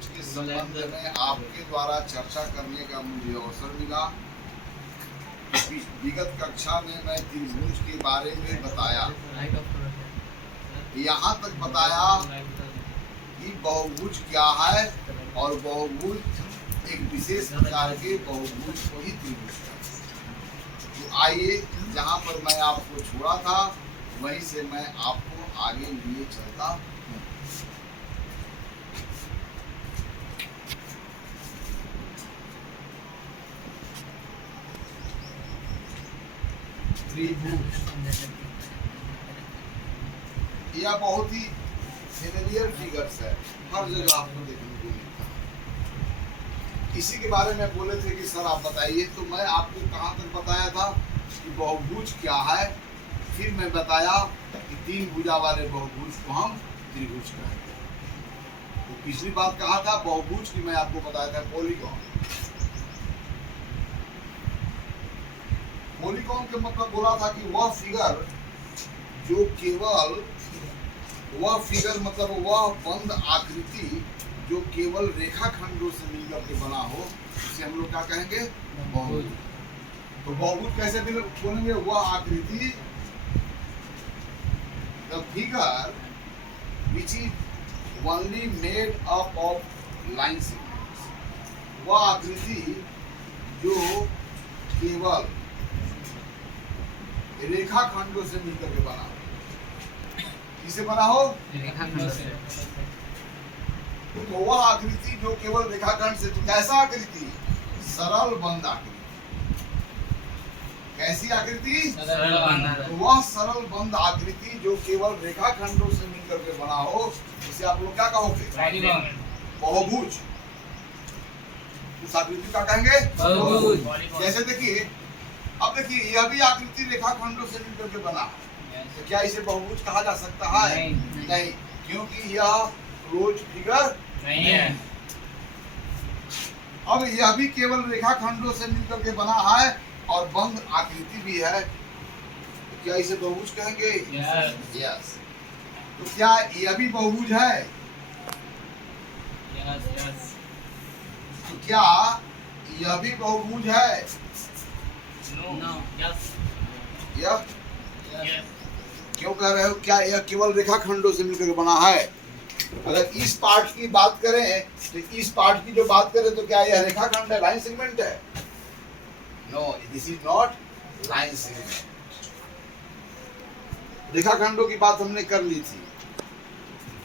त्रिभुज के संबंध में आपके द्वारा चर्चा करने का मुझे अवसर मिला। विगत कक्षा में मैं त्रिभुज के बारे में बताया, यहाँ तक बताया कि बहुभुज क्या है और बहुभुज एक विशेष प्रकार के बहुभुज को ही त्रिभुज है। तो आइए, जहाँ पर मैं आपको छोड़ा था वहीं से मैं आपको आगे लिए चलता हूँ। त्रिभुज यह बहुत ही फेमिलियर फिगर्स है, हर जगह आपको देखने को मिलता है। इसी के बारे में बोले थे कि सर आप बताइए, तो मैं आपको कहाँ तक बताया था कि बहुभुज क्या है। फिर मैं बताया कि तीन भुजा वाले बहुभुज को हम त्रिभुज कहते हैं। तो पिछली बात कहा था बहुभुज की, मैं आपको बताया था पॉलीगॉन। पॉलीगॉन के मतलब बोला था कि वह फिगर जो केवल वह फिगर मतलब वह बंद आकृति जो केवल रेखाखंडों से मिलकर के बना हो, उसे हम लोग क्या कहेंगे? बहुभुज। तो बहुभुज कैसे बोलेंगे? वह आकृति, the figure which is only made up of line segments, वह आकृति जो केवल रेखाखंडों से मिलकर के बना हो। किसे बना हो? रेखाखंड से। तो वह आकृति जो केवल रेखाखंड से, तो कैसा आकृति? सरल बंद आकृति। कैसी आकृति? सरल बंद। तो वह सरल बंद आकृति जो केवल रेखाखंडों से मिलकर के बना हो, इसे आप लोग क्या कहोगे? बहुभुज। उस आकृति का कहेंगे बहुभुज। जैसे देखिए, अब देखिए यह भी आकृति रेखाखंडों से मिलकर के बना है, तो क्या इसे बहुभुज कहा जा सकता है? नहीं, क्योंकि यह क्लोज फिगर नहीं है। अब यह भी केवल रेखाखंडों से मिलकर के बना है और बंद आकृति भी है, तो क्या इसे बहुभुज कहेंगे? यस। तो क्या यह भी बहुभुज है? यस। तो क्या यह भी बहुभुज है? नो। यस। यस। क्यों कह रहे हो? क्या यह केवल रेखाखंडों से मिलकर बना है? अगर इस पार्ट की बात करें तो इस पार्ट की जो बात करें तो क्या यह रेखाखंड है, लाइन सेगमेंट है? No, this is not line segment. रेखाखंडों की बात हमने कर ली थी।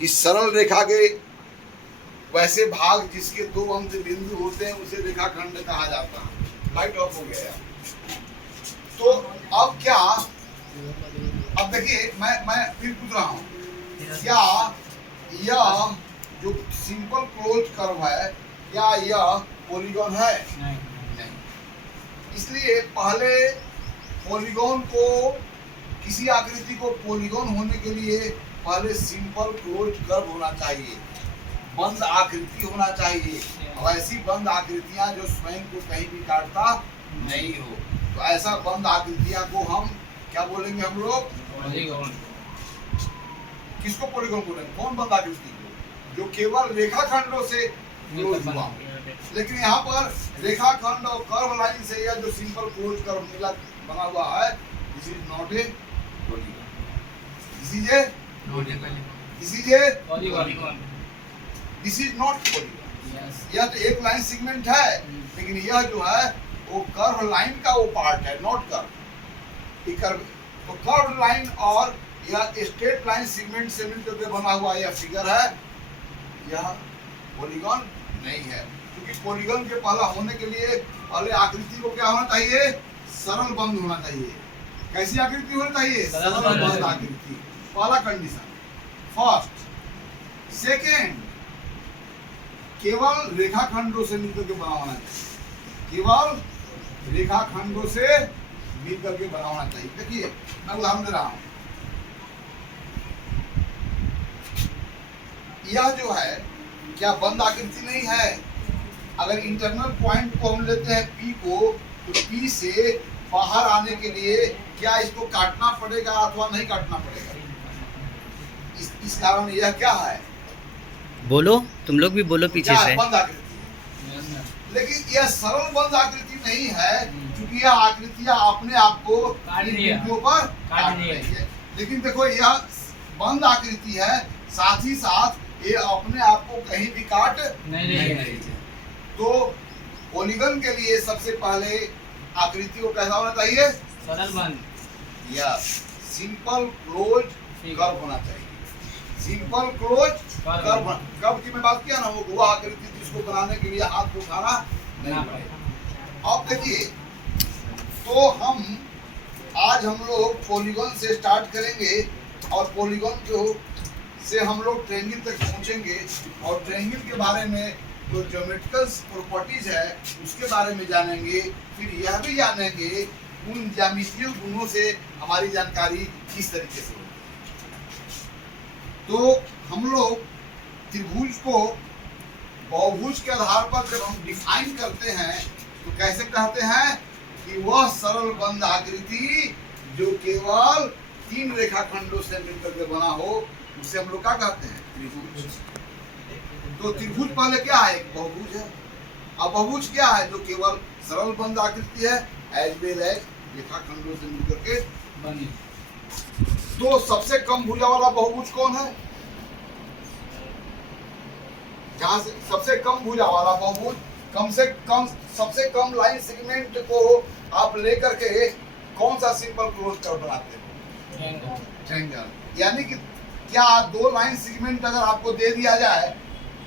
इस सरल रेखा के वैसे भाग जिसके दो अंत बिंदु होते हैं उसे रेखाखंड कहा जाता है। लाइट ऑफ हो गया। तो अब क्या, अब देखिए मैं फिर पूछ रहा हूँ, क्या यह जो सिंपल क्लोज कर्व है क्या यह पॉलीगॉन है? नहीं। इसलिए पहले पॉलीगॉन को, किसी आकृति को पॉलीगॉन होने के लिए पहले सिंपल क्लोज कर्व होना चाहिए, बंद आकृति होना चाहिए। और ऐसी बंद आकृतियां जो स्वयं को कहीं भी काटता नहीं हो, तो ऐसा बंद आकृतियां को हम क्या बोलेंगे? हम लोग पॉलीगॉन। किसको पॉलीगॉन बोलेंगे? कौन बंद आकृति को? जो केवल रेखाखंडों से क्लोज हुआ। लेकिन यहाँ पर रेखाखंड और कर्व लाइन से यह जो सिंपल क्लोज कर्व मिला बना हुआ है, this is not a polygon. This is a polygon. This is not polygon. यह तो एक लाइन सेगमेंट है, लेकिन यह जो है वो कर्व लाइन का वो पार्ट है, नॉट कर्व। तो कर्व लाइन और यह स्ट्रेट लाइन सेगमेंट से मिलकर बना हुआ यह फिगर है, यह पॉलीगॉन नहीं है। क्योंकि पॉलीगॉन के पहला होने के लिए पहले आकृति को क्या होना चाहिए? सरल बंद होना चाहिए। कैसी आकृति होनी चाहिए? सरल बंद आकृति। पहला कंडीशन। फर्स्ट। सेकेंड, केवल रेखाखंडों से मिलकर के बना होना चाहिए। केवल रेखाखंडों से मिलकर के बना होना चाहिए। देखिए मैं उदाहरण दे रहा हूं। यह जो है क्या बंद आकृति नहीं है? अगर इंटरनल पॉइंट को हम लेते हैं P को, तो P से बाहर आने के लिए क्या इसको काटना पड़ेगा अथवा नहीं काटना पड़ेगा? इस कारण यह क्या है? बोलो, तुम लोग भी बोलो पीछे क्या से। बंद आकृति है। लेकिन यह सरल बंद आकृति नहीं है, क्योंकि यह आकृतियां अपने आप को काट इन दिया। बिंदुओं पर काट काट दिया। रही है। लेकिन देखो यह बंद आकृति है, साथ ही साथ ये अपने आप को कहीं भी काट नहीं है। तो पॉलीगन के लिए सबसे पहले आकृति को कैसा होना चाहिए? सरल बंद। या सिंपल क्लोज कर्व होना चाहिए। Simple close curve. कर्व की मैं बात किया ना, वो आकृति जिसको बनाने के लिए हाथ को उठाना नहीं पड़ेगा। अब देखिए, तो आज हम लोग पॉलीगन से स्टार्ट करेंगे और पॉलीगन को से हम लोग ट्रायंगल तक पहुंचेंगे और ट्रायंगल के बारे में जो ज्योमेट्रिकल प्रॉपर्टीज है उसके बारे में जानेंगे। फिर यह भी जानेंगे उन ज्यामितीय गुणों से हमारी जानकारी किस तरीके से होगी। तो हम लोग त्रिभुज को बहुभुज के आधार पर जब हम डिफाइन करते हैं तो कैसे कहते हैं कि वह सरल बंद आकृति जो केवल 3 रेखाखंडों से मिलकर के बना हो, उसे हम लोग क्या कहते हैं? त्रिभुज। तो त्रिभुज पहले क्या है? एक बहुभुज है। अब बहुभुज क्या है? जो केवल सरल बंद आकृति है, एज वेल एज रेखाखंडों से मिलकर के बनी। तो सबसे कम भुजा वाला बहुभुज कौन है? जहां से सबसे कम भुजा वाला बहुभुज, कम से कम सबसे कम लाइन सेगमेंट को आप लेकर के कौन सा सिंपल क्लोज कर्व बनाते हो? ट्रायंगल। यानी कि क्या 2 लाइन सेगमेंट अगर आपको दे दिया जाए,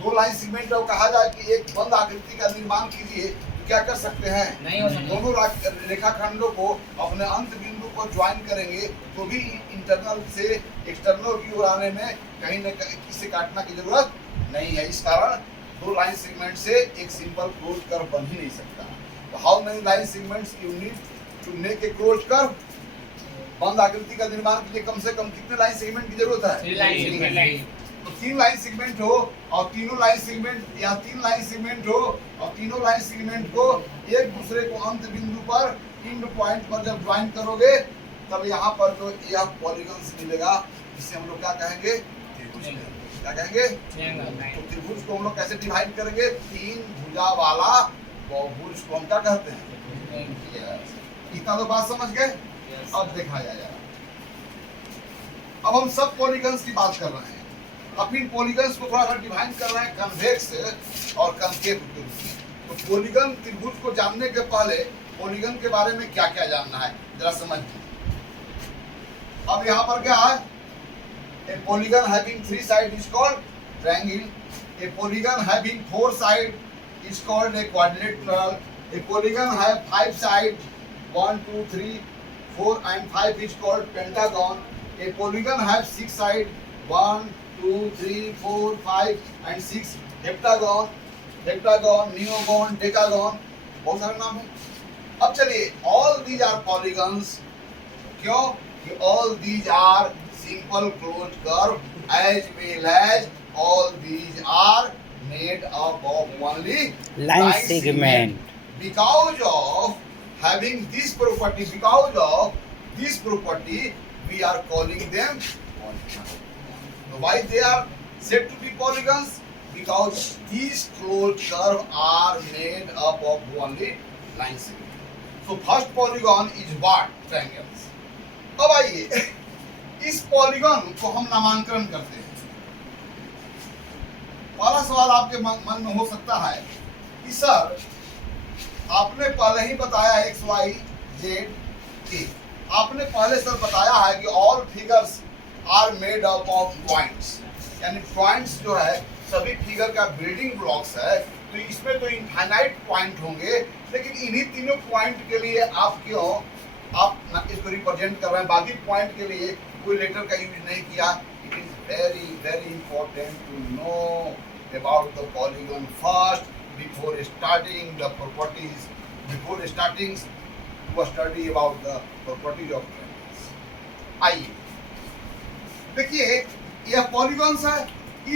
2 लाइन सेगमेंट को कहा जाए कि एक बंद आकृति का निर्माण कीजिए, तो क्या कर सकते हैं? नहीं हो सकता। दोनों रेखाखंडों को अपने अंत बिंदु को ज्वाइन करेंगे तो भी इंटरनल से एक्सटर्नल की ओर आने में कहीं न कहीं किसी काटना की जरूरत नहीं है। इस कारण 2 लाइन सेगमेंट से एक सिंपल क्लोज कर्व बन ही नहीं सकता। तो how many line segments you need to make a close curve? बंद आकृति का निर्माण के लिए कम से कम कितने लाइन सेगमेंट की जरूरत है? 3 लाइन सेगमेंट। तो 3 लाइन सेगमेंट हो और तीनों लाइन सेगमेंट या 3 लाइन सेगमेंट हो और तीनों लाइन सेगमेंट को एक दूसरे को अंत बिंदु पर एंड पॉइंट पर जब ज्वाइन करोगे तब यहाँ पर जो यह पॉलीगन मिलेगा, जिसे हम लोग क्या कहेंगे? त्रिभुज कहेंगे। क्या कहेंगे? तो त्रिभुज को हम लोग कैसे डिवाइड करेंगे? 3 भुजा वाला बहुभुज को हम क्या कहते हैं? इतना तो बात समझ गए। अब देखा जाएगा, अब हम सब पॉलीगन्स की बात कर रहे हैं। अब इन पॉलीगन्स को थोड़ा सा डिवाइड कर रहे हैं कन्वेक्स और कनकेव के रूप में। तो पॉलीगन त्रिभुज को जानने के पहले पॉलीगन के बारे में क्या क्या जानना है जरा समझिए। अब यहाँ पर क्या है? A polygon having 3 sides is called triangle. A polygon having 4 sides is called a quadrilateral. A polygon have 5 sides, 1, 2, 3, 4 and 5 is called pentagon. A polygon have 6 sides, 1, 2, 3, 4, 5 and 6 heptagon, heptagon, neogon, decagon, बहुत सारे नाम हैं। अब चलिए, all these are polygons. क्यों? कि all these are simple closed curve as well as all these are made up of only line segment. Because of having this property, we are calling them polygons. So why they are said to be polygons? Because these closed curve are made up of only line segment. So first polygon is what? Triangles. अब आइए, इस polygon को हम नामांकन करते हैं। पहला सवाल आपके मन में हो सकता है कि सर आपने पहले ही बताया एक्स वाई जेड के, आपने पहले सर बताया है कि all figures are made up of points, यानी पॉइंट्स जो है सभी फिगर का बिल्डिंग ब्लॉक्स है। तो इसमें तो इनफाइनाइट पॉइंट होंगे, लेकिन इन्हीं तीनों पॉइंट के लिए आप क्यों इसको रिप्रेजेंट कर रहे हैं? बाकी पॉइंट के लिए कोई लेटर का यूज नहीं किया। It is very very important to know about the polygon first before starting the properties, before starting to study about the properties of triangles. आइए देखिए, यह पॉलीगन्स है।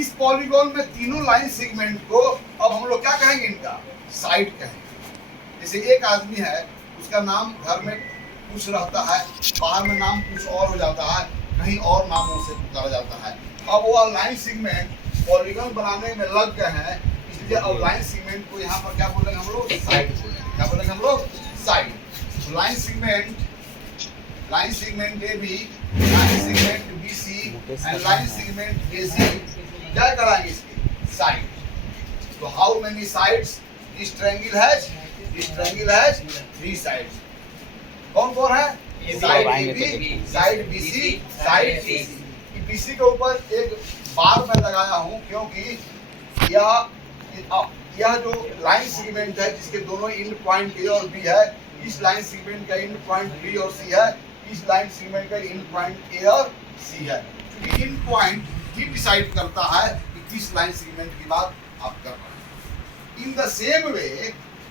इस पॉलीगन में तीनों लाइन सेगमेंट को अब हम लोग क्या कहेंगे? इनका साइड कहेंगे। जैसे एक आदमी है, उसका नाम घर में कुछ रहता है, बाहर में नाम कुछ और हो जाता है, कहीं और नामों से पुकारा जाता है। अब वह लाइन सेगमेंट पॉलीगन बनाने में लग गए हैं, इसलिए अब लाइन सेगमेंट को यहाँ पर क्या बोलेंगे हम लोग, साइड बोलेंगे। क्या बोलेंगे हम लोग, साइड। तो line segment A B, line segment B C and line segment A C क्या कराएंगे इसके, साइड। तो how many sides this triangle has, this triangle has 3 sides. कौन कौन है, side A B, side B C, side C. BC के ऊपर एक बार मैं लगाया हूं क्योंकि यह जो लाइन सेगमेंट है जिसके दोनों एंड पॉइंट ए और बी है, इस लाइन सेगमेंट का एंड पॉइंट बी और सी है, इस लाइन सेगमेंट का एंड पॉइंट ए और सी है। एंड पॉइंट ही डिसाइड करता है कि किस लाइन सेगमेंट की बात आप कर रहे हैं। In the same way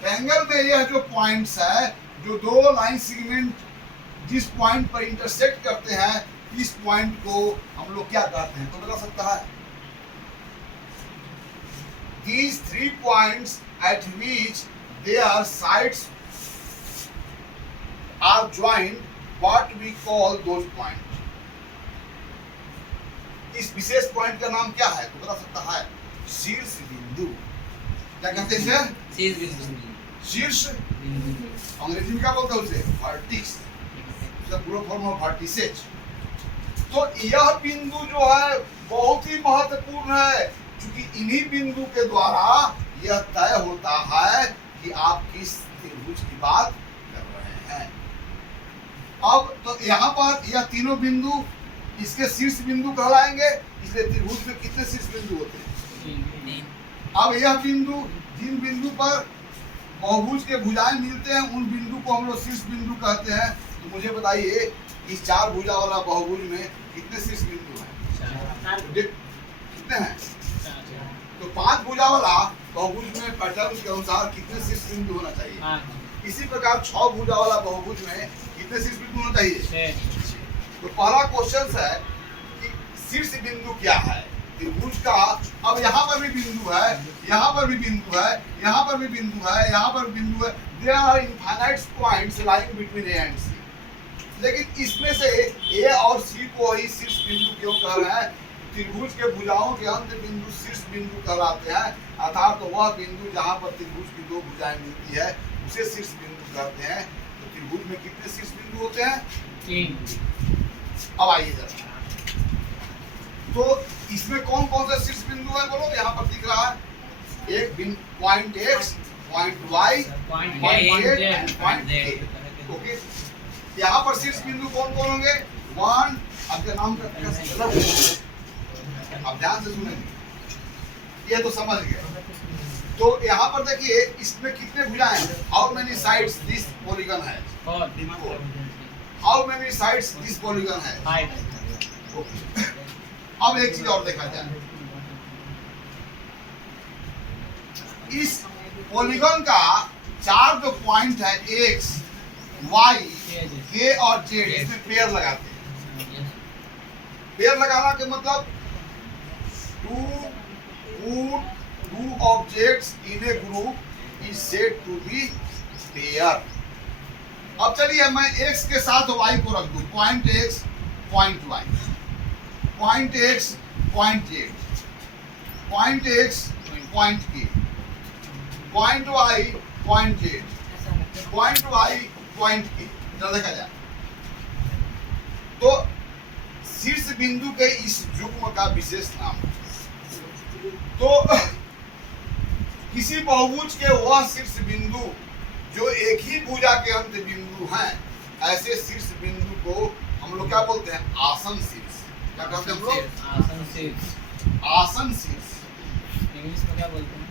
triangle में यह जो पॉइंट्स है, जो दो लाइन सेगमेंट जिस पॉइंट पर इंटरसेक्ट करते हैं, इस पॉइंट को हम लोग क्या कहते हैं, तो बता सकता है। These 3 points at which their sides are joined, what we call those points? इस विशेष पॉइंट का नाम क्या है, तो बता सकता है, शीर्ष बिंदु। क्या कहते हैं इसे, शीर्ष बिंदु। अंग्रेजी में क्या बोलते हैं उसे, वर्टिक्स, पूरा फॉर्म ऑफ वर्टिसेज। तो यह बिंदु जो है बहुत ही महत्वपूर्ण है, क्योंकि इन्हीं बिंदु के द्वारा यह तय होता है कि आप किस त्रिभुज की बात कर रहे हैं। अब तो यहाँ पर यह तीनों बिंदु इसके शीर्ष बिंदु कहलाएंगे, इसलिए त्रिभुज में कितने शीर्ष बिंदु होते हैं। अब यह बिंदु, जिन बिंदु पर बहुभुज के भुजाएं मिलते हैं, उन बिंदु को हम लोग शीर्ष बिंदु कहते हैं। तो मुझे बताइए इस 4 भुजा वाला बहुभुज में कितने शीर्ष बिंदु हैं, कितने हैं, तो 5 भुजा वाला बहुभुज में पैटर्न के अनुसार कितने शीर्ष बिंदु होना चाहिए। इसी प्रकार 6 भुजा वाला बहुभुज में कितने शीर्ष बिंदु होना चाहिए। तो पहला क्वेश्चन है कि शीर्ष बिंदु क्या है त्रिभुज का। अब यहाँ पर भी बिंदु है, यहाँ पर भी बिंदु है, यहाँ पर भी बिंदु है, यहाँ पर बिंदु है। There are infinite points lying between A and C, लेकिन इसमें से ए और सी को ही शीर्ष बिंदु क्यों कह रहे हैं। त्रिभुज के भुजाओं के अंत बिंदु शीर्ष बिंदु कहलाते हैं, अर्थात तो वह बिंदु जहाँ पर त्रिभुज की 2 भुजाएं मिलती है उसे शीर्ष बिंदु कहते हैं। तो त्रिभुज में कितने शीर्ष बिंदु होते हैं, 3। अब आइए जरा, तो इसमें कौन कौन से शीर्ष बिंदु है बोलो, यहाँ पर दिख रहा है एक point X, point Y, point Z and point K. Okay, यहाँ पर शीर्ष बिंदु कौन कौन होंगे, 1, आपके नाम का आप ध्यान से सुनेंगे, ये तो समझ गए। तो यहाँ पर देखिए इसमें कितने भुजाएं हैं, how many sides this polygon है, how many sides this polygon है, 5। अब एक चीज और देखा जाए, इस पॉलीगन का 4 जो पॉइंट है एक्स, वाई, के और जेड, इसमें पेयर लगाते हैं। पेयर लगाना के मतलब two objects in a group is said to be pair। अब चलिए मैं x के साथ y को रख दूं, point x, point y, point x, point z, point x, point k, point y, point z, point y, point k। जरा देखा जाए तो शीर्ष बिंदु के इस युग्म का विशेष नाम है। तो किसी बहुभुज के वह शीर्ष बिंदु जो एक ही भुजा के अंत बिंदु हैं, ऐसे शीर्ष बिंदु को हम लोग क्या बोलते हैं, आसन शीर्ष। क्या कहते हैं हम लोग, आसन शीर्ष। आसन शीर्ष इंग्लिश में क्या बोलते हैं,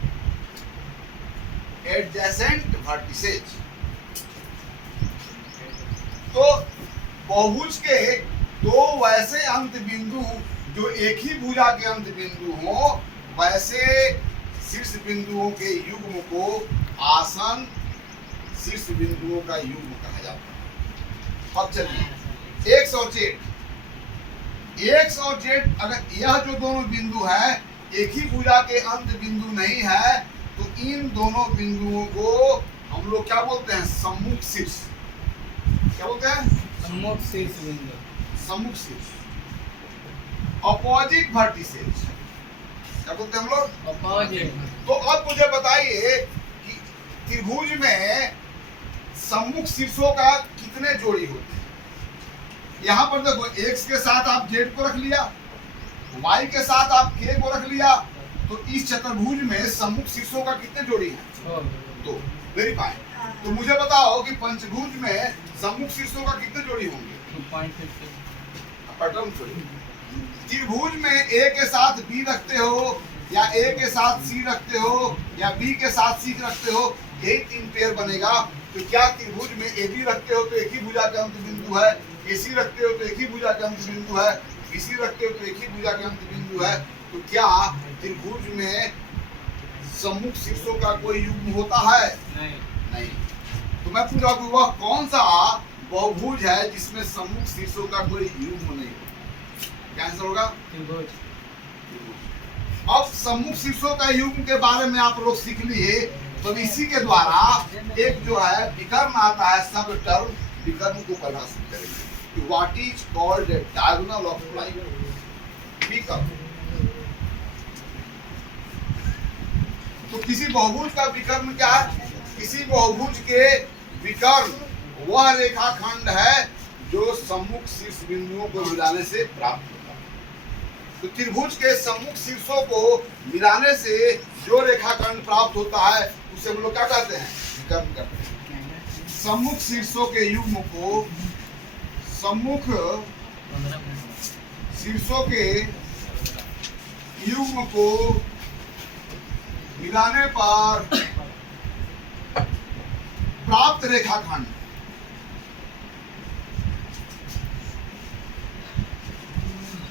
एडजेसेंट वर्टिसेज। तो बहुभुज के 2 वैसे अंत बिंदु जो एक ही भुजा के अंत बिंदु हो, वैसे शीर्ष बिंदुओं के युग्म को आसन शीर्ष बिंदुओं का युग्म कहा जाता है। अब चलिए एक्स और जेड, अगर यह जो दोनों बिंदु है एक ही भुजा के अंत बिंदु नहीं है, तो इन दोनों बिंदुओं को हम लोग क्या बोलते हैं, सम्मुख शीर्ष। क्या बोलते हैं, सम्मुख शीर्ष बिंदु, सम्मुख शीर्ष। अपोजिट वर्टिसेज, क्या बोलते हैं हम लोग? अपोजिट। तो अब मुझे बताइए कि त्रिभुज में सम्मुख शीर्षों का कितने जोड़ी होते हैं? यहाँ पर देखो, x के साथ आप z को रख लिया, y के साथ आप k को रख लिया, तो इस चतुर्भुज में सम्मुख शीर्षों का कितने जोड़ी हैं? तो वेरीफाई। तो मुझे बताओ कि पंचभुज में सम्मुख शीर्षों का कितने जोड़ी होंगे? 2.50। पैटर्न छोड़िए। त्रिभुज में a के साथ b रखते हो, या a के साथ c रखते हो, या b के साथ c रखते हो, यही 3 पेयर बनेगा। तो क्या त्रिभुज में ab रखते हो तो एक ही भुजा का अंत बिंदु है, ac रखते हो तो एक ही भुजा का अंत बिंदु है, bc रखते हो तो एक ही भुजा का अंत बिंदु है। तो क्या त्रिभुज में सम्मुख शीर्षों का कोई युग्म होता है? नहीं। तो मैं पूछ रहा हूँ, वह कौन सा बहुभुज है जिसमें सम्मुख शीर्षों का कोई युग्म नहीं हो? क्या आंसर होगा? त्रिभुज। अब सम्मुख शीर्षों का युग्म के बारे में आप लोग सीख लिए, तो इसी के द्वारा एक जो है विकर्ण आता है, सब टर्म विकर्ण को परिभाषित करेंगे। What is called diagonal of line? विकर्ण। तो किसी बहुभुज का विकर्ण क्या है? किसी बहुभुज के विकर्ण वह रेखाखंड है जो सम्मुख शीर्ष बिंदुओं को मिलाने से प्राप्त होता है। तो त्रिभुज के सम्मुख शीर्षों को मिलाने से जो रेखाखंड प्राप्त होता है उसे हम लोग क्या कहते हैं? विकर्ण कहते हैं। सम्मुख शीर्षों के युग्म को, सम्मुख शीर्षों के युग्म को मिलाने पर प्राप्त रेखाखंड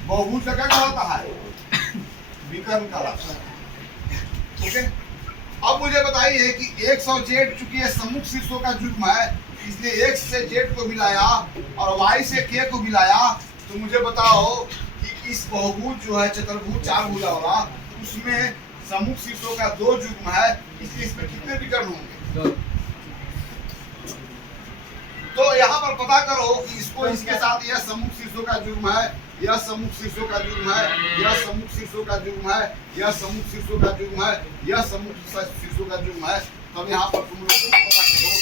बहुभुज का क्या होता है? विकर्ण कहलाता है। ठीक है। अब मुझे बताइए कि x और z चूंकि ये सम्मुख शीर्षों का युग्म है, इसलिए x से z को मिलाया और y से k को मिलाया। तो मुझे बताओ कि इस बहुभुज जो है चतुर्भुज चार भुजा वाला, उसमें सम्मुख शीर्षों का 2 युग्म है, इसलिए इसमें कितने विकर्ण होंगे? 2। तो यहाँ पर पता करो कि इसको इसके साथ यह सम्मुख शीर्षों का युग्म है, यह सम्मुख शीर्षों का युग्म है, यह सम्मुख शीर्षों का युग्म है, यह सम्मुख शीर्षों का युग्म है, यह सम्मुख शीर्षों का युग्म है। तब यहाँ पर तुम लोग पता करो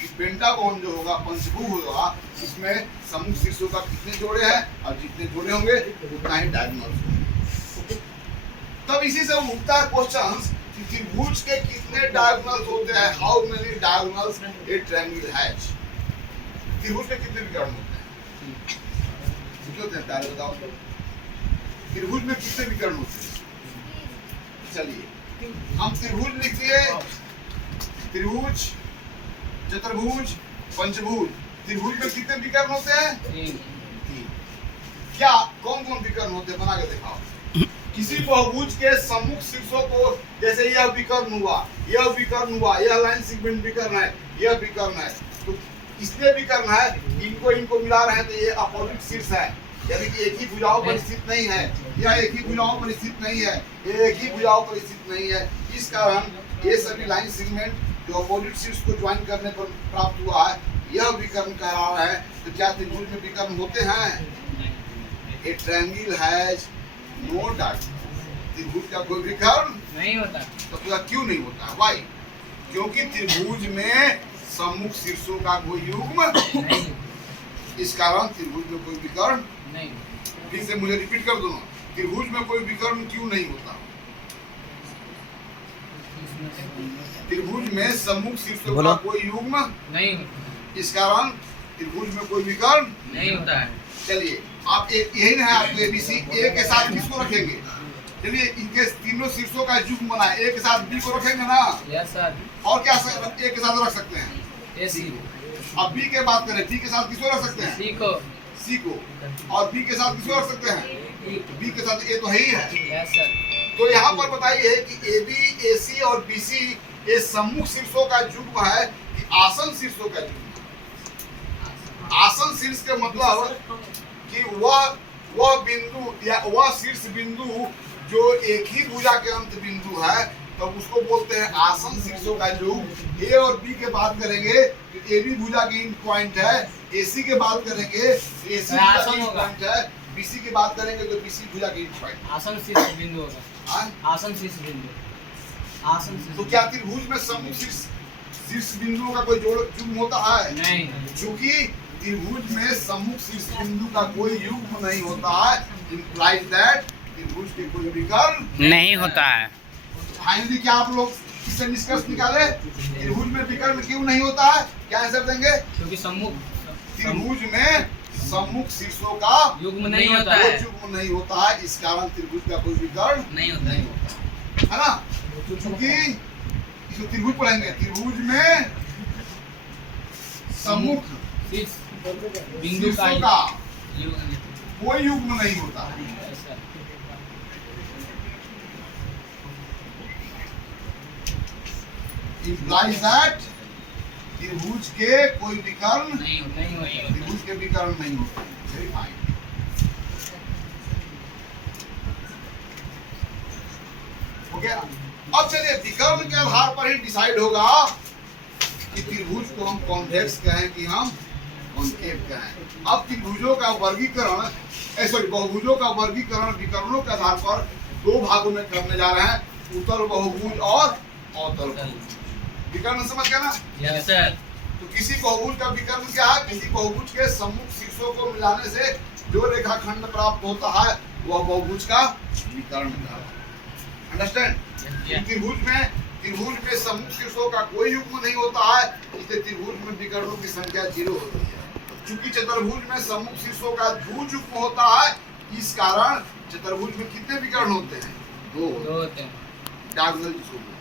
कि पेंटागोन जो होगा, पंचभुज होगा, इसमें सम्मुख शीर्षों का कितने जोड़े हैं, और जितने जोड़े होंगे उतना ही डायगोनल्स होंगे। तब इसी से उठता है क्वेश्चन कि त्रिभुज के कितने डायगोनल्स होते हैं? How many diagonals A triangle has? त्रिभुज के कितने विकर्ण होते हैं? पहले बताओ, त्रिभुज में कितने विकर्ण होते हैं? चलिए हम त्रिभुज लिख दिए, त्रिभुज, चतुर्भुज, पंचभुज। त्रिभुज में कितने विकर्ण होते हैं? 3। क्या कौन कौन विकर्ण होते हैं? बना के दिखाओ। किसी बहुभुज के सम्मुख शीर्षों को, जैसे यह विकर्ण हुआ, यह विकर्ण हुआ, यह लाइन सेगमेंट विकर्ण है, यह विकर्ण है, तो इसलिए विकर्ण है, इनको मिला रहे हैं तो ये अपोजिट शीर्ष है, यानी कि एक ही भुजाओं पर स्थित नहीं है, यह एक ही भुजाओं पर स्थित नहीं है, ये एक ही भुजाओं पर स्थित नहीं है। इस कारण ये सभी लाइन सेगमेंट जो अपोजिट शीर्ष को ज्वाइन करने पर प्राप्त हुआ है, यह विकर्ण कह रहा है। तो क्या त्रिभुज में विकर्ण होते हैं? A triangle has no diagonal. त्रिभुज का कोई विकर्ण नहीं होता। तो पूरा क्यों नहीं होता? वाई? क्योंकि त्रिभुज में सम्मुख शीर्षों का कोई युग्म नहीं। इस कारण त्रिभुज में कोई विकर्ण नहीं। फिर से मुझे रिपीट कर दो, त्रिभुज में कोई विकर्ण क्यों नहीं होता? त्रिभुज में सम्मुख शीर्षों का कोई युग्म नहीं। इस कारण त्रिभुज में कोई विकर्ण नहीं होता है। चलिए आप यही ना है, आप एबीसी ए के साथ किसको रखेंगे? चलिए इनके तीनों शीर्षों का युग्म बना है, ए के साथ बी को रखेंगे ना? Yes sir. और क्या ए के साथ रख सकते हैं? एसी। अब बी के बात करें, बी के साथ किसको रख सकते हैं? सी को। सी को। और बी के साथ किसको रख सकते हैं? बी के साथ ए तो है ही है। Yes sir. तो यहाँ पर बताइए कि ए बी, ए सी और बी सी ये सम्मुख शीर्षों का युग्म है कि आसन शीर्षों का युग्म? आसन शीर्ष के मतलब कि वह बिंदु या वह शीर्ष बिंदु जो एक ही भुजा के अंत बिंदु है, तो उसको बोलते हैं आसन शीर्षों का युग्म। ए और बी के बात करेंगे तो ए बी भुजा की इंड पॉइंट है, ए सी के बात करेंगे ए सी भुजा की इंड पॉइंट है, बी सी की बात करेंगे तो बी सी भुजा की इंड पॉइंट। आसन शीर्ष बिंदु होगा। हाँ? आसन शीर्ष बिंदु आसन तो शीर्ष क्या त्रिभुज में सम्मुख शीर्ष बिंदुओं का कोई जोड़ युग्म होता है? नहीं क्योंकि त्रिभुज में सम्मुख शीर्ष बिंदु का कोई युग्म नहीं होता है, implies that त्रिभुज के कोई विकर्ण नहीं होता है। फाइनली क्या आप लोग इससे निष्कर्ष निकाले? त्रिभुज में विकर्ण क्यों नहीं होता है? क्या आंसर देंगे? क्योंकि सम्मुख त्रिभुज में सम्मुख शीर्षों का युग्म नहीं होता कोई है युग्म नहीं होता है, इस कारण त्रिभुज का कोई विकर्ण नहीं होता नहीं होता है ना। तो चूंकि इसको त्रिभुज पढ़ेंगे, त्रिभुज में सम्मुख शीर्ष बिंदु शीर्षों का का युग्म नहीं कोई युग्म नहीं होता है। ऐसा implies that त्रिभुज के कोई विकर्ण नहीं होता त्रिभुज के विकर्ण नहीं होते। Very fine. हो गया। अब चलिए विकर्ण के आधार पर ही डिसाइड होगा कि त्रिभुज को हम कॉन्वेक्स कहें कि हम कॉन्केव कहें। अब त्रिभुजों का वर्गीकरण सॉरी बहुभुजों का वर्गीकरण विकर्णों के आधार पर दो भागों में करने जा रहे हैं, उत्तल बहुभुज और अवतल बहुभुज। विकर्ण समझ गया ना? यस सर तो किसी बहुभुज का विकर्ण क्या है? किसी बहुभुज के सम्मुख शीर्षों को मिलाने से जो रेखाखंड प्राप्त होता है वह बहुभुज का विकर्ण है। अंडरस्टैंड? त्रिभुज में सम्मुख शीर्षों का कोई युग्म नहीं होता है, इसलिए त्रिभुज में विकर्णों की संख्या 0 होती है। चूंकि चतुर्भुज में सम्मुख शीर्षों का 2 युग्म होता है, इस कारण चतुर्भुज में कितने विकर्ण होते हैं? 2 होते हैं डायगोनल जिसको बोलते हैं।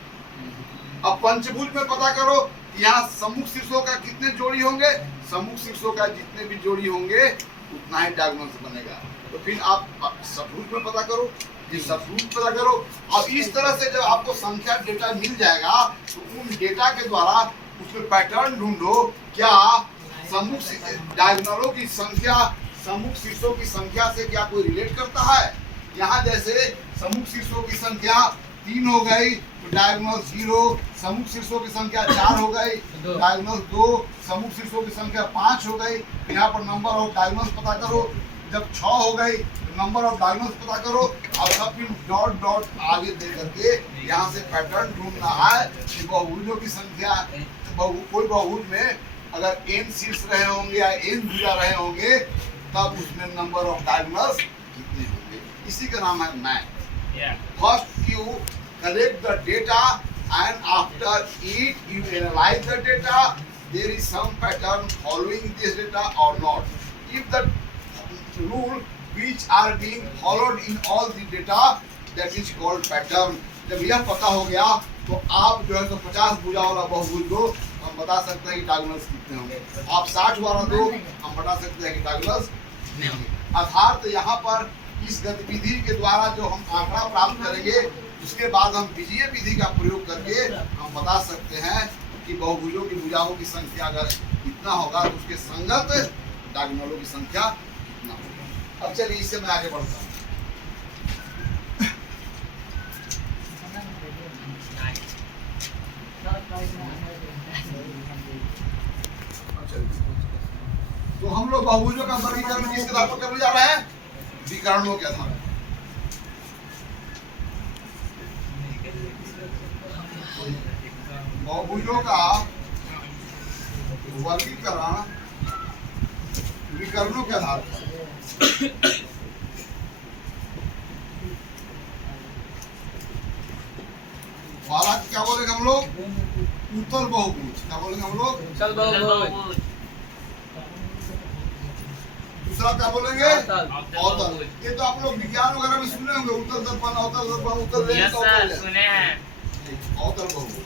अब पंचभुज में पता करो कि यहाँ सम्मुख शीर्षों का कितने जोड़ी होंगे? सम्मुख शीर्षों का जितने भी जोड़ी होंगे उतना ही डायगोनल से बनेगा। तो फिर आप सतभुज में पता करो, ये सतभुज पता करो। अब इस तरह से जब आपको संख्या डेटा मिल जाएगा तो उन डेटा के द्वारा उसमें पैटर्न ढूंढो, क्या सम्मुख डायगोनलों की संख्या सम्मुख शीर्षों की संख्या से क्या कोई रिलेट करता है? यहाँ जैसे सम्मुख शीर्षों की संख्या 3 हो गई तो डायगोनल 0, सम्मुख शीर्षों की संख्या 4 हो गई डायगोनल 2, सम्मुख शीर्षों की संख्या 5 हो गई। यहाँ पर नंबर ऑफ डायगोनल्स पता करो, जब 6 हो गई तो नंबर ऑफ डायगोनल्स पता करो। और सब फिर डॉट डॉट आगे दे करके यहाँ से पैटर्न ढूंढना है कि बहुभुजों की संख्या कोई बहुभुज में अगर n शीर्ष रहे होंगे या n भुजा रहे होंगे तब उसमें नंबर ऑफ डायगोनल्स कितने होंगे। इसी का नाम है math. First you collect the data and after it you analyze the data. There is some pattern following this data or not. If the rule which are being followed in all the data, that is called pattern. जब यह पता हो गया तो आप जो है तो 50 भुजा वाला बहुभुज दो, हम बता सकते हैं कि डायगोनल्स कितने होंगे। आप 60 वाला दो, हम बता सकते हैं कि डायगोनल्स कितने होंगे। अर्थात यहाँ पर इस गतिविधि के द्वारा जो हम आंकड़ा प्राप्त करेंगे उसके बाद हम बीजीय विधि का प्रयोग करके हम बता सकते हैं कि बहुभुजों की भुजाओं की संख्या अगर इतना होगा तो उसके संगत डायगोनलों की संख्या कितना होगा। अब चलिए इससे मैं आगे बढ़ता हूँ। तो हम लोग बहुभुजों का वर्गीकरण किसके आधार पर करने जा रहे हैं? विकर्णों के आधार पर। बहुभुजों का वर्गीकरण विकर्णों के आधार पर। वाला क्या बोलेंगे हम लोग? उत्तल बहुभुज। क्या बोलेंगे हम लोग? चल बहुभुज। दूसरा क्या बोलेंगे? अवतल। ये तो आप लोग विज्ञान वगैरह में सुने होंगे, उत्तल दर्पण, अवतल दर्पण, उत्तल लेंस, अवतल लेंस। सुने हैं अवतल बहुभुज।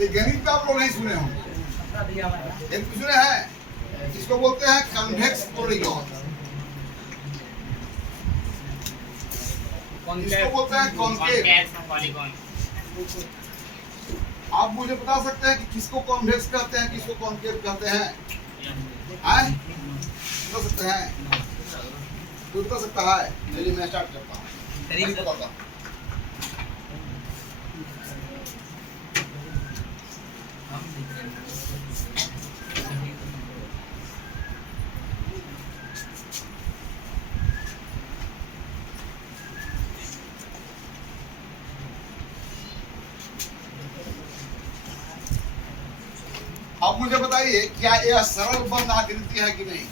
गणित में आप लोग नहीं सुने होंगे। एक सुने हैं, इसको बोलते हैं कन्वेक्स पॉलीगॉन, इसको बोलते हैं कॉन्केव पॉलीगॉन। आप मुझे बता सकते हैं कि किसको कॉन्वेक्स कहते हैं, किसको कॉन्केव कहते हैं? बता सकते हैं? कोई बता सकता है? चलिए मैं स्टार्ट करता हूँ। अब मुझे बताइए क्या यह सरल बंद आकृति है कि नहीं?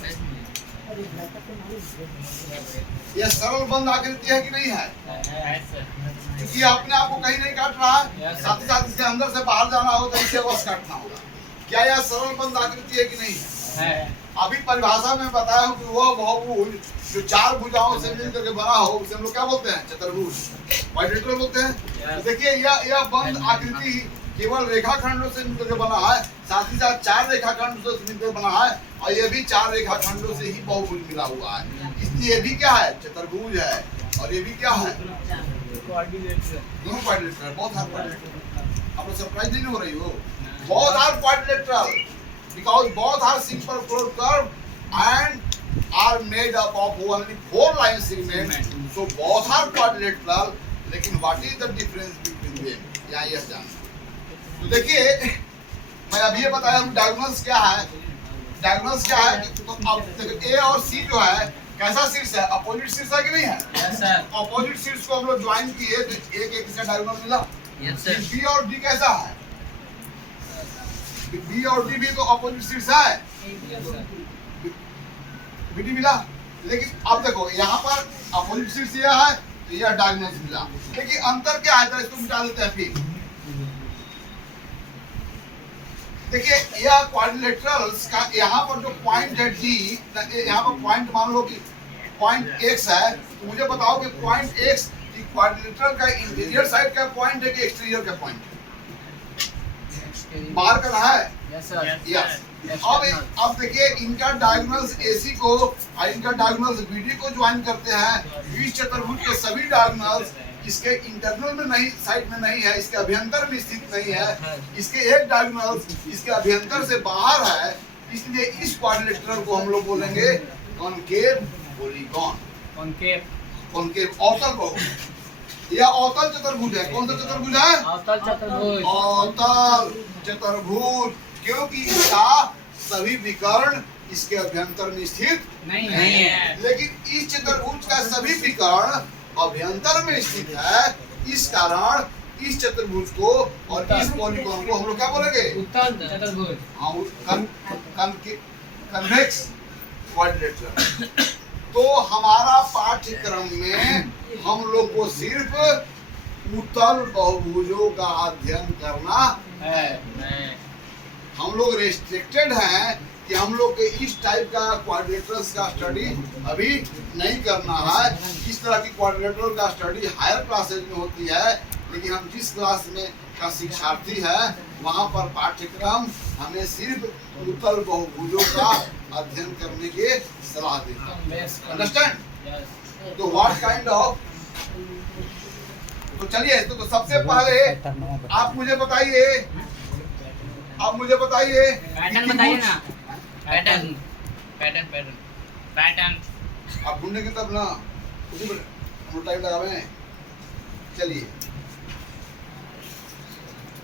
यह सरल बंद आकृति है कि नहीं है? क्योंकि अपने आप को कहीं नहीं काट रहा है, साथ ही साथ इसके अंदर से बाहर जाना हो तो इसे बस काटना होगा। क्या यह सरल बंद आकृति है कि नहीं है? अभी परिभाषा में बताया हूँ कि वह बहुभुज जो चार भुजाओं से मिलकर के बना हो उसे हम लोग क्या बोलते हैं? चतुर्भुज, क्वाड्रिलेटरल बोलते हैं। तो देखिए यह बंद आकृति केवल रेखाखंडों से मिलकर बना है, साथ ही साथ चार रेखाखंडों से मिलकर बना है, और ये भी चार रेखाखंडों से ही बहुभुज मिला हुआ है। इसलिए ये भी क्या है? चतुर्भुज है। और ये भी क्या है? दोनों क्वाड्रिलेटरल, बोथ आर क्वाड्रिलेटरल। आप लोग सरप्राइज नहीं हो रही हो? Both are quadrilateral because both are simple closed curve and are made up of only 4 line segments. So both are quadrilateral. लेकिन what is the difference between them? या यह जान। तो देखिए मैं अभी ये बताया हूँ डायगोनल्स क्या है। डायगोनल्स क्या है? तो अब देखिए ए और सी जो है कैसा शीर्ष है? अपोजिट शीर्ष है कि नहीं है? Yes sir. अपोजिट शीर्ष को हम लोग ज्वाइन किए तो एक इसका डायगोनल मिला। Yes sir. बी और डी कैसा है? बी और डी भी तो अपोजिट शीर्ष है, बीडी मिला। लेकिन अब देखो यहाँ पर अपोजिट शीर्ष यह है तो यह डायगोनल मिला, लेकिन अंतर क्या है? तो इसको मिटा देते हैं फिर। देखिए यह क्वाड्रिलेटरल्स का यहाँ पर जो पॉइंट है डी, यहाँ पर पॉइंट मान लो कि पॉइंट एक्स है, तो मुझे बताओ कि पॉइंट एक्स क्वाड्रिलेटरल का इंटीरियर साइड का पॉइंट है कि एक्सटीरियर का पॉइंट है? बाहर का है। Yes sir. यस। अब देखिए इनका डायगोनल्स एसी को और इनका डायगोनल्स बीडी को ज्वाइन करते हैं। इस चतुर्भुज के सभी डायगोनल्स इसके इंटरनल में नहीं, साइड में नहीं है, इसके अभ्यंतर में स्थित नहीं है। इसके एक डायगोनल्स इसके अभ्यंतर से बाहर है, इसलिए इस क्वाड्रिलेटरल को हम लोग बोलेंगे कॉनकेव पॉलीगॉन। कॉनकेव अवतल बहुभुज। यह अवतल चतुर्भुज है। कौन सा चतुर्भुज है? अवतल चतुर्भुज। अवतल चतुर्भुज, क्योंकि इसका सभी विकर्ण इसके अभ्यंतर में स्थित नहीं है। लेकिन इस चतुर्भुज का सभी विकर्ण अभ्यंतर में स्थित है। इस कारण इस चतुर्भुज को और इस पॉलीगॉन को हम लोग क्या बोलेंगे? उत्तल चतुर्भुज। Convex quadrilateral. तो हमारा पाठ्यक्रम में हम लोग को सिर्फ उत्तल बहुभुजों का अध्ययन करना है। हम लोग रेस्ट्रिक्टेड हैं कि हम लोग के इस टाइप का क्वाड्रिलेटरल्स का स्टडी अभी नहीं करना है। इस तरह की क्वाड्रिलेटरल का स्टडी हायर क्लासेज में होती है, लेकिन हम जिस क्लास में का शिक्षार्थी है वहाँ पर पाठ्यक्रम हमें सिर्फ उत्तल बहुभुजों का अध्ययन करने की सलाह देता है। अंडरस्टैंड? तो व्हाट काइंड ऑफ, तो चलिए तो सबसे पहले आप मुझे बताइए, पैटर्न बताइए ना। पैटर्न पैटर्न पैटर्न पैटर्न आप ढूंढेंगे तब ना, उसी पर हम टाइम लगावे। चलिए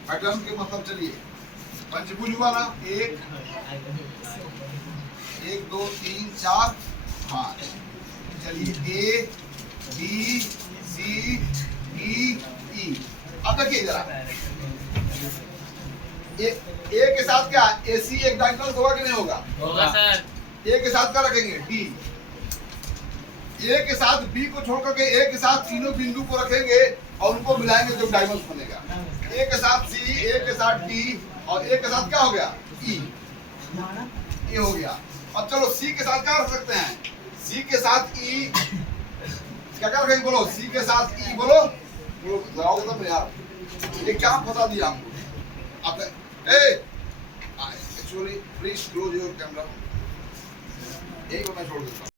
पैटर्न के मतलब, चलिए पंचभुज हुआ ना, 1 2 3 4 5। चलिए A B C D E. अब देखिए जरा ए के साथ क्या? एसी एक डायगोनल होगा कि नहीं होगा? होगा सर। ए के साथ क्या रखेंगे? डी। ए के साथ बी को छोड़ करके ए के साथ तीनों बिंदु को रखेंगे और उनको मिलाएंगे तो डायगोनल बनेगा। ए के साथ सी, ए के साथ डी और ए के साथ क्या हो गया? ई। ये हो गया। अब चलो सी के साथ क्या रख सकते हैं? सी के साथ ई। क्या रखेंगे? बोलो सी के साथ ई। बोलो लगाओगे तब यार। ये क्या बता दिया हमको? अब actually please close your camera. यही को मैं छोड़ देता हूँ।